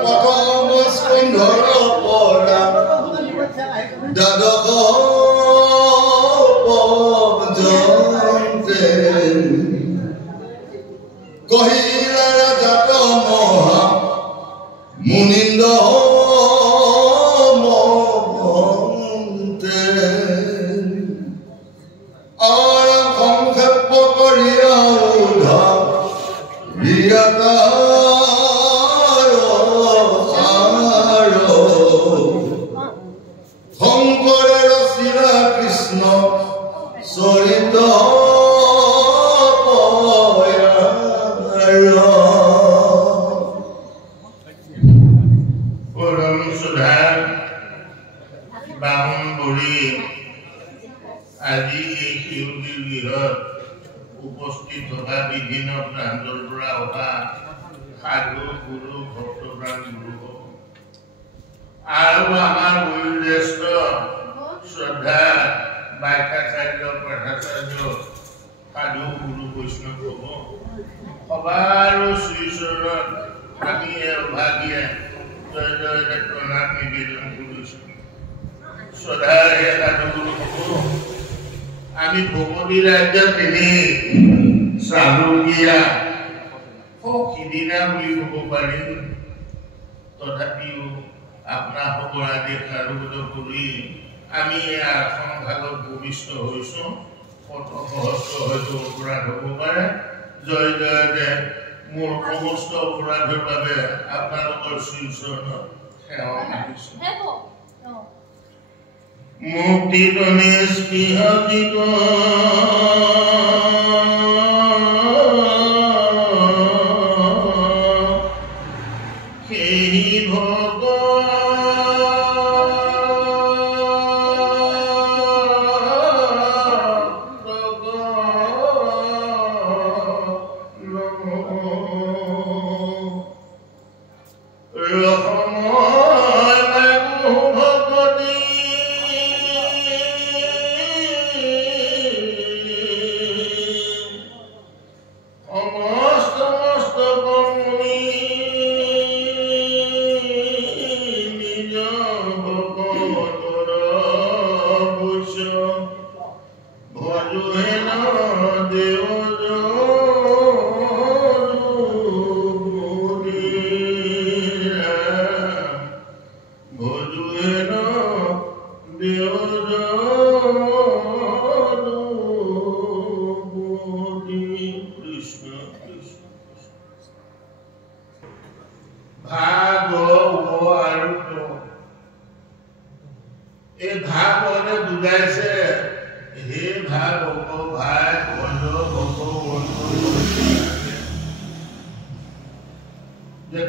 প্ৰথম স্কন্ধৰ পৰা দ্বাদশ পৰ্যন্তে কহিলা জাত মহা মুনিন্দ মহন্তে আৰু সংক্ষেপ কৰিয়া উধা বিয়াতা শংকৰৰ শ্ৰী কৃষ্ণ চৰিত পৰম সুধা বামুণ বুঢ়ী আজি এই শিৱগীৰ গৃহত উপস্থিত থকা বিভিন্ন প্ৰান্তৰ পৰা অহা সাধু গুৰু ভক্তপ্ৰাণ গুৰু আৰু আমাৰ বয়োজ্যেষ্ঠ শ্ৰদ্ধা বাক্যাচাৰ্য প্ৰধাচাৰ্য সাধু গুৰু বৈষ্ণৱ সবাৰ শ্ৰীচৰণত আমি অভাগীয়ে জয় জয় প্ৰণাম নিবেদন কৰিছো। শ্ৰদ্ধাৰে সাধু গুৰু আমি ভগৱতী ৰাজ্যত এনেই চাবলগীয়া সিদিনা বুলি ক'ব পাৰিম, তথাপিও আপোনাৰ সকলো আদেশ সাৰোগত কৰি আমি আসন ভাগত ভূমিষ্ঠ হৈছো। সহস্ৰ হয়তো অপৰাধ হ'ব পাৰে। জয় জয় দে মোৰ সমস্ত অপৰাধৰ বাবে আপোনালোকৰ শ্ৰীচৰণত সেৱা মাগিছো। মুক্তিত নিস্পৃহজিত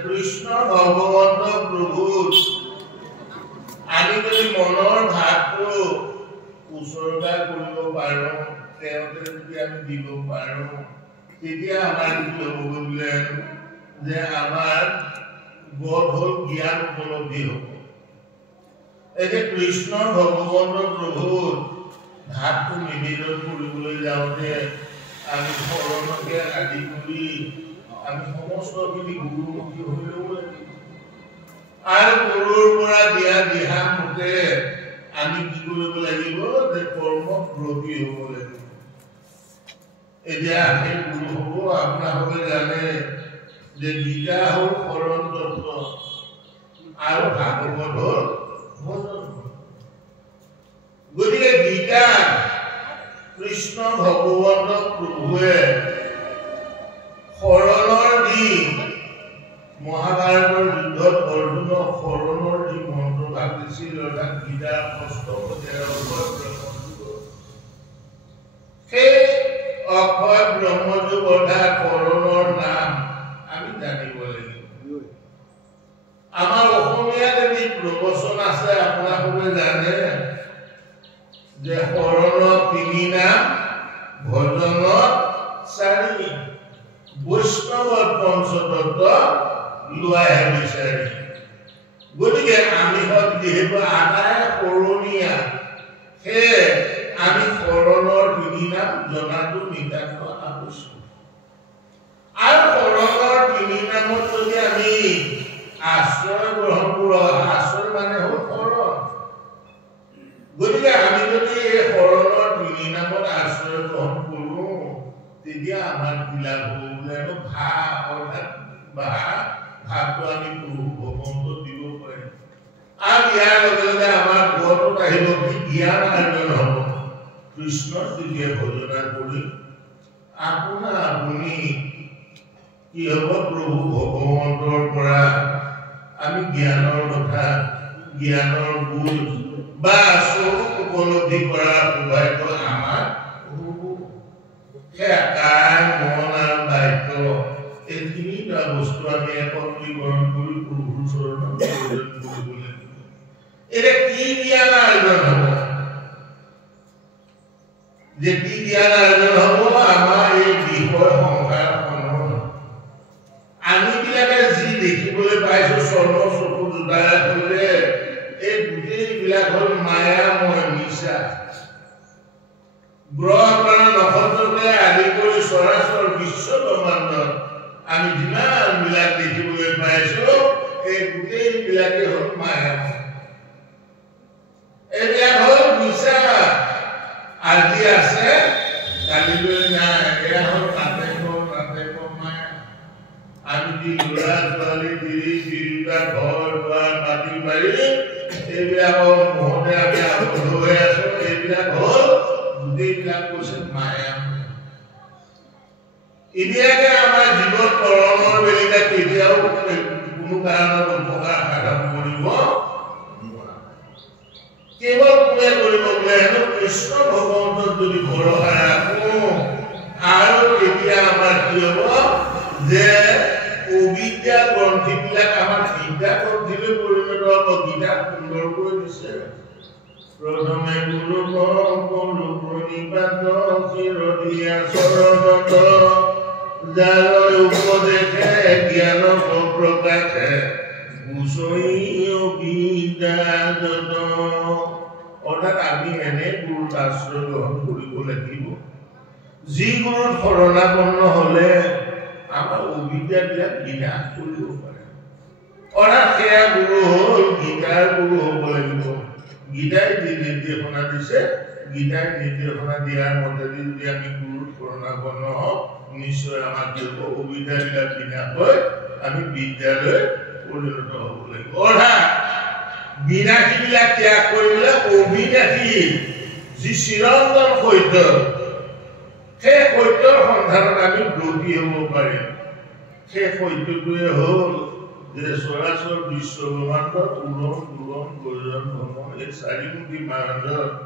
কৃষ্ণ ভগৱন্ত প্ৰভু আমি যদি মনৰ ভাৱটো উচৰ্গা কৰিব পাৰো, তেওঁতে যদি আমি দিব পাৰো, তেতিয়া আমাৰ কি হ'ব বোলে যে আমাৰ বোধ হ'ল জ্ঞান উপলব্ধি হ'ব। এতিয়া কৃষ্ণ ভগৱন্ত প্ৰভুৰ ভাৱটো নিবেদন কৰিবলৈ যাওঁতে আমি শৰণকে আদি কৰি আমি সমস্তখিনি গুৰুমুখী হৈ ল'ব লাগিব। আৰু গুৰুৰ পৰা দিয়া দিহা মতে আমি কি কৰিব লাগিব যে কৰ্মব্ৰতী হ'ব লাগিব। এতিয়া আমি গুৰু হ'ব, আপোনালোকে জানে যে গীতা হ'ল শৰণ তত্ত্ব আৰু ভাগৱত হ'ল ভজন। গতিকে গীতা কৃষ্ণ ভগৱন্ত প্ৰভুৱে শৰণৰ যি মহাভাৰতৰ যুদ্ধত অৰ্জুনক শৰণৰ যি মন্ত্ৰভাগ দিছিল, অৰ্থাৎ গীতাৰ সেই অক্ষয় ব্ৰহ্মযোগ অৰ্থাৎ শৰণৰ নাম আমি জানিব লাগিব। আমাৰ অসমীয়াত এটি প্ৰবচন আছে, আপোনালোকে জানে যে শৰণত ৩ নাম, ভজনত ৪, বৈষ্ণৱত পঞ্চতত্ত্ব লোৱাহে বিচাৰি। গতিকে আমি যিহেতু আটাই শৰণীয়া, সেয়ে আমি শৰণৰ ৩ নাম জনাটো নিতান্ত আৱশ্যক। আৰু শৰণৰ ৩ নামত যদি আমি আশ্ৰয় গ্ৰহণ কৰা আশ্ৰয় মানে হ'ল শৰণ গতিকে আমি যদি এই শৰণৰ তিনি নামত আশ্ৰয় গ্ৰহণ কৰো তেতিয়া আমাৰ কি লাভ হ'ব ভা অৰ্থাৎ ভাৱটো আমি প্ৰভু ভগৱন্তক দিব পাৰিম আৰু ইয়াৰ লগে লগে আমাৰ ঘৰটোত আহিব কি জ্ঞান আৰ্জন হ'ব কৃষ্ণৰ যেতিয়া ভজনা কৰি আপুনি কি হ'ব প্ৰভু ভগৱন্তৰ পৰা আমি জ্ঞানৰ কথা জ্ঞানৰ গুণ বা স্বৰূপ উপলব্ধি কৰাৰ সৌভাগ্য আমাৰ কায় মন আৰু বাক্য এই তিনিটা বস্তু আমি একত্ৰীকৰণ কৰি প্ৰভুৰ চৰণত প্ৰয়োজন কৰিব লাগিব এতিয়া কি জ্ঞান আৰ্জন হ'ব যে কি জ্ঞান আৰ্জন হ'ব আমাৰ এই বিষয় সংসাৰখনৰ আমি বিলাকে যি দেখিবলৈ পাইছো স্বৰ্ণ চকু দুটাৰে ধৰিলে এই গোটেইবিলাক হ'ল মায়াময় নিচা গ্ৰহ নক্ষত্ৰকে আদি কৰি চৰাচৰ বিশ্ব ব্ৰহ্মাণ্ডত আমি যিমান বিলাক দেখিবলৈ পাইছো এই গোটেইবিলাকে হ'ল মায়াময় এইবিলাক হ'ল নিচা আজি আছে কালিলৈ নাই এয়া হ'ল তাতে কম মায়া আমি যি ল'ৰা ছোৱালী তিৰি তিৰোতা ঘৰ দুৱাৰ মাটি বাৰী এইবিলাকৰ মুহতে আমি আবদ্ধ হৈ আছো এইবিলাক হ'ল গোটেইবিলাক কৈছে মায়া এতিয়াকে আমাৰ জীৱন কৰণৰ বেলিকা কেতিয়াও কোনো কাৰণত উপকাৰ সাধন কৰিব কেৱল কোনে কৰিব বোলে হেনো কৃষ্ণ ভগৱন্তৰ যদি ভৰসা ৰাখো আৰু তেতিয়া আমাৰ কি হ'ব যে অবিদ্যা গ্ৰন্থিবিলাক আমাৰ বিদ্যা গ্ৰন্থিলৈ পৰিণত হ'ব গীতা সুন্দৰকৈ দিছে প্ৰথমে গুৰু প্ৰণিপাত চিৰদিয়া চৰণত যাৰ উপদেশে জ্ঞান প্ৰকাশে গুচৰি অবিদ্যা যত অৰ্থাৎ আমি এনে গুৰুত আশ্ৰয় গ্ৰহণ কৰিব লাগিব যি গুৰুত শৰণাপন্ন হলে আমাৰ অবিদ্যাবিলাক বিনাশ কৰিব পাৰে অৰ্থাৎ সেয়া গুৰু হ'ল গীতাৰ গুৰু হ'ব লাগিব গীতাই যি নিৰ্দেশনা দিছে গীতাই নিৰ্দেশনা দিয়াৰ মতেদি যদি আমি গুৰুত শৰণাপন্ন হওঁ নিশ্চয় আমাৰ কি হ'ব অবিদ্যাবিলাক বিনাশ হৈ আমি বিদ্যালৈ পৰিণত হ'ব লাগিব অৰ্থাৎ বিনাশীবিলাক ত্যাগ কৰিলে অবিনাশী যি চিৰঞ্জন সত্য সেই সত্যৰ সন্ধানত আমি ব্ৰতী হ'ব পাৰিম সেই সত্যটোৱে হ'ল যে চৰাচৰ বিশ্ব ব্ৰহ্মাণ্ডত উৰণ দুৰণ গৰ্জন ভ্ৰমণ এই চাৰিমুখী মাজত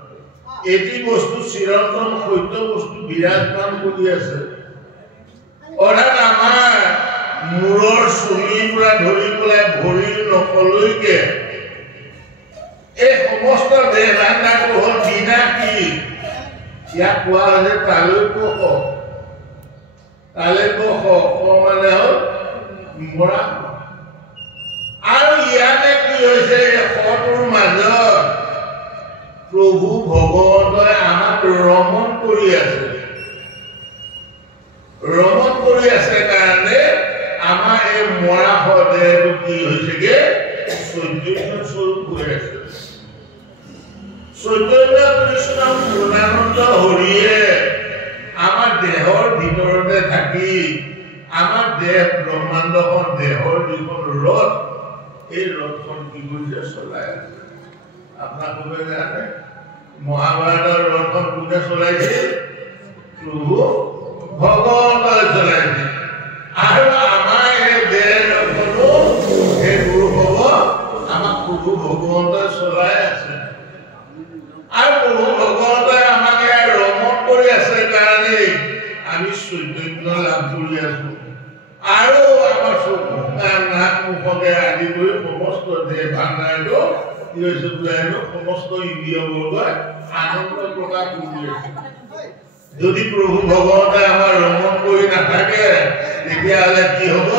এটি বস্তু চিৰন্তন সত্য বস্তু বিৰাজমান কৰি আছে অৰ্থাৎ আমাৰ মূৰৰ চুলিৰ পৰা ধৰি পেলাই ভৰিৰ নখলৈকে এই সমস্ত দেহ ভাণ্ডাৰটো হ'ল বিনাশী ইয়াক কোৱা হৈছে তালৈকো মানে হ'ল মৰা আৰু ইয়াতে কি হৈছে শটোৰ মাজত প্ৰভু ভগৱন্তই আমাক ৰমণ কৰি আছে কাৰণে আমাৰ এই মৰা দেহটো কি হৈছেগে চৈতন্য স্বৰূপ হৈ আছে চৈতন্য কৃষ্ণ পূৰ্ণানন্দ হৰিয়ে আমাৰ দেহৰ ভিতৰতে থাকি আমাৰ দেহ ব্ৰহ্মাণ্ডখন দেহৰ যিখন ৰথ এই ৰথখন কি কৰিছে চলাই আছে আপোনালোকে জানে মহাভাৰতৰ ৰথখন কোনে চলাইছিল প্ৰভু ভগৱন্তই চলাইছিল আৰু আমাৰ এই দেহ ৰথখনো সেই গুৰু হ'ব আমাক প্ৰভু ভগৱন্তই চলাই আছে আৰু প্ৰভু ভগৱন্তই আমাক ৰমণ কৰি আছে কাৰণে আমি চৈতন্য লাভ কৰি আছো আৰু আমাৰ চকু কাণ নাক মুখকে আদি কৰি সমস্ত দেহ ভাণ্ডাৰটো কি হৈছে বোলে সমস্ত ইন্দ্ৰিয় বৰ্গই আনন্দ প্ৰকাশ কৰি আছে যদি প্ৰভু ভগৱন্তই আমাৰ ৰমণ কৰি নাথাকে তেতিয়াহ'লে কি হ'ব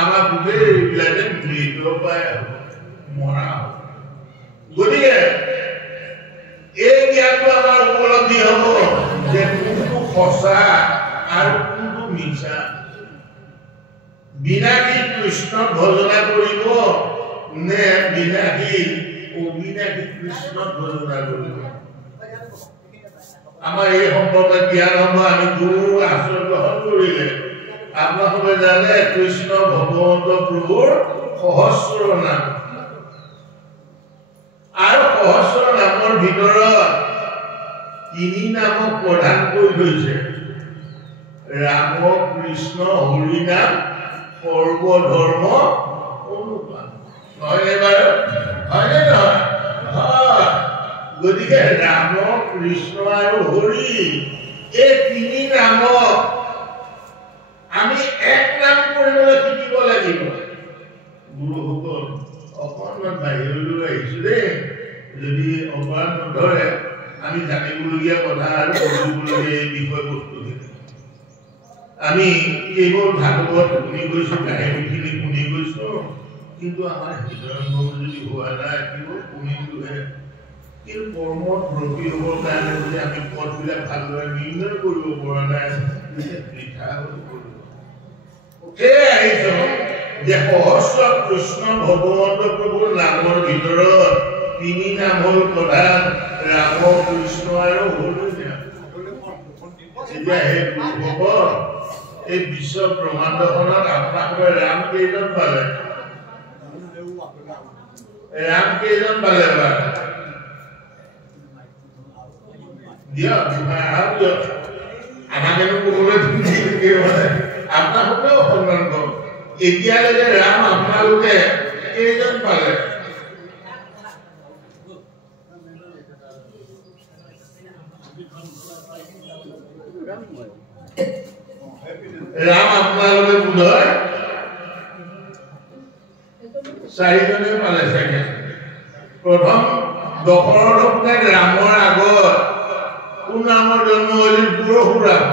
আমাৰ গোটেই এইবিলাকে মৃত পাই মৰা হ'ব গতিকে এই জ্ঞানটো আমাৰ উপলব্ধি হ'ব যে কোনটো সঁচা আৰু কোনটো মিছা বিনাশী কৃষ্ণক ভজনা কৰিব নে বিনাশী অবিনাশী কৃষ্ণ ভজনা কৰিব আমাৰ এই সম্পৰ্কে জ্ঞান হ'ব আমি গুৰু আশ্ৰয় গ্ৰহণ কৰিলে আপোনালোকে জানে কৃষ্ণ ভগৱন্ত প্ৰভুৰ সহস্ৰ নাম আৰু সহস্ৰ নামৰ ভিতৰত তিনি নামক প্ৰধান কৰি থৈছে ৰাম কৃষ্ণ হৰি নাম সৰ্বধৰ্ম অনুপান নহয়নে বাৰু হয়নে নহয় গতিকে ৰাম কৃষ্ণ আৰু হৰি এই তিনি নামক আমি এক নাম কৰিবলৈ শিকিব লাগিব গুৰুসকল অকণমান বাহিৰলৈ আহিছো দেই যদি অপৰাধ নধৰে আমি জানিবলগীয়া কথা আৰু কৰিবলগীয়া এই বিষয়বস্তুখিনি আমি কেৱল ভাগৱত শুনি গৈছো কাহিনীখিনি শুনি গৈছো কিন্তু আমাৰ হৃদয়ংগম যদি হোৱা নাই কেৱল শুনিলোহে কিন্তু কৰ্মত ব্ৰতী হ'বৰ কাৰণে যদি আমি পথবিলাক ভালদৰে নিৰ্ণয় কৰিব পৰা নাই বৃথা হৈ পৰিব সেয়ে আহিছো যে সহস্ৰ কৃষ্ণ ভগৱন্ত প্ৰভুৰ নামৰ ভিতৰত তিনি নাম হ'ল প্ৰধান ৰাম কৃষ্ণ আৰু হৰি নাম এতিয়া সেই হ'ব এই বিশ্ব ব্ৰহ্মাণ্ডখনত আপোনালোকে ৰাম কেইজন পালে বাৰু দিয়ক আমাকেনো ক'বলৈ আপোনালোকেও সন্মান কৰক এতিয়ালৈকে ৰাম আপোনালোকে কেইজন পালে ৰাম আপোনালোকে বোধহয় চাৰিজনে পালে চাগে প্ৰথম দশৰথ ৰামৰ আগত কোন নামৰ জন্ম হৈছিল পৰশুৰাম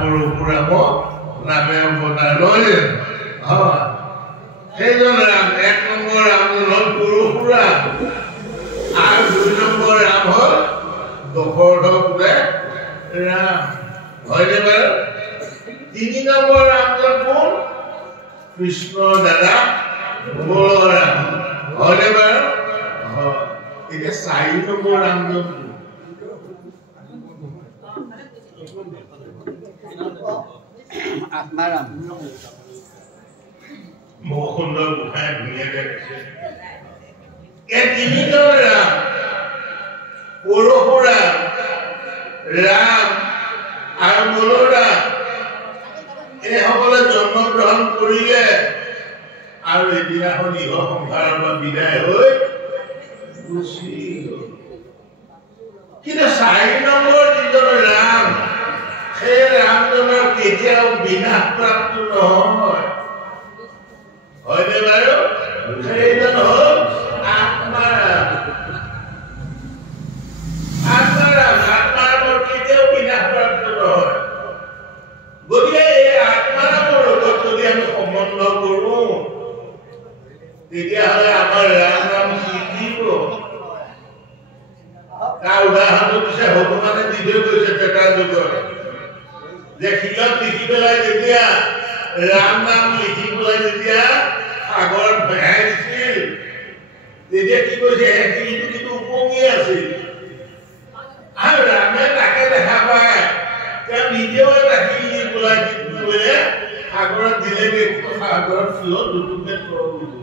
পৰশুৰাম নামে অৱতাৰ ললে সেইজন ৰাম এক নম্বৰ ৰামজন হ'ল পৰশুৰাম আৰু দুই নম্বৰ ৰাম হ'ল দশৰথ ৰাম হয়নে বাৰু তিনি নম্বৰ ৰামজন কোন কৃষ্ণ দাদা বলৰাম হয়নে বাৰু এতিয়া চাৰি নম্বৰ ৰামজন আত্মাৰাম মহকুন্দৰ গোসাঁই ধুনীয়াকে কৈছে এই তিনিজন ৰাম পৰশুৰাম ৰাম আৰু বলৰাম এইসকলে জন্মগ্ৰহণ কৰিলে আৰু এদিনাখন ইহ সংসাৰৰ পৰা বিদায় হৈ গুচি গ'ল কিন্তু চাৰি নম্বৰ যিজন ৰাম সেই ৰামজনৰ কেতিয়াও বিনাশ প্ৰাপ্ত নহয় হয়নে বাৰু সেইজন হ'ল আত্মাৰাম আত্মাৰামৰ কেতিয়াও বিনাশ প্ৰাপ্ত নহয় গতিকে এই আত্মাৰামৰ লগত যদি আমি সম্বন্ধ কৰো তেতিয়াহ'লে আমাৰ ৰাম নাম শিকিব তাৰ উদাহৰণটো দিছে হনুমানে দি থৈ গৈছে তেতাৰ যুগত যে শিলত লিখি পেলাই যেতিয়া ৰাম নাম লিখি পেলাই যেতিয়া সাগৰত ভেঙাই দিছিল তেতিয়া কি কৈছে শিলটো কিন্তু উপঙি আছিল আৰু ৰামে তাকে দেখা পায় তেওঁ নিজেও এটা শিল দি পেলাই সাগৰত দিলেগে সাগৰত শিলত দুটুকে তৰল দিব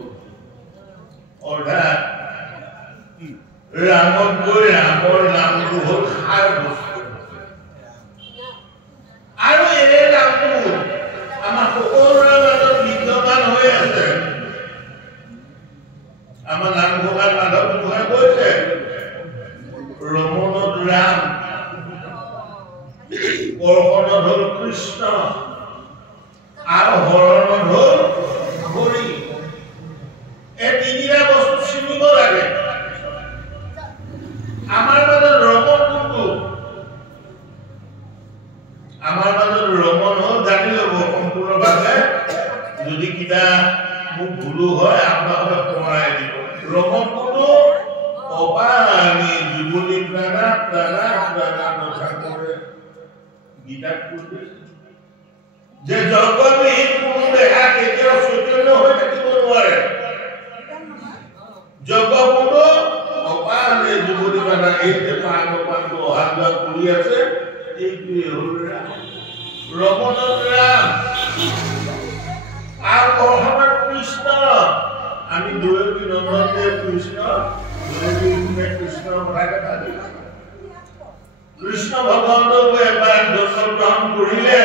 অৰ্থাৎ ৰামতকৈ ৰামৰ নামটো হ'ল সাৰ বস্তু আৰু এই নামটো আমাৰ সকলোৰে মাজত বিদ্যমান হৈ আছে আমাৰ নামঘোষাত মাধৱ গোহাঁই কৈছে ৰমণত ৰাম কৰ্ষণত হ'ল কৃষ্ণ আৰু হৰণত হ'ল হৰি এই তিনিটা বস্তু চিনিব লাগে আমাৰ মাজত ৰমণ কোনটো আমাৰ মাজত ৰমণ হ'ল জানি ল'ব সম্পূৰ্ণভাৱে যদি কিবা মোক ভুলো হয় আপোনালোকে সোঁৱৰাই দিব ৰমণ কোনটো অপানি জীৱনী প্ৰাণা প্ৰাণা প্ৰাণা ৰক্ষা কৰে গীতাত কৈছে যে জগতবিহীন কোনো দেহা কেতিয়াও চৈতন্য হৈ থাকিব নোৱাৰে এইটোৱে হ'ল ৰাম ৰমণত ৰাম আৰু অসমত কৃষ্ণ আমি দৈৱকী নন্দনদেৱ কৃষ্ণ দৈৱকী কৃষ্ণৰ কথাকে ভাবি কৃষ্ণ ভগৱানক এবাৰ দৰ্শন গ্ৰহণ কৰিলে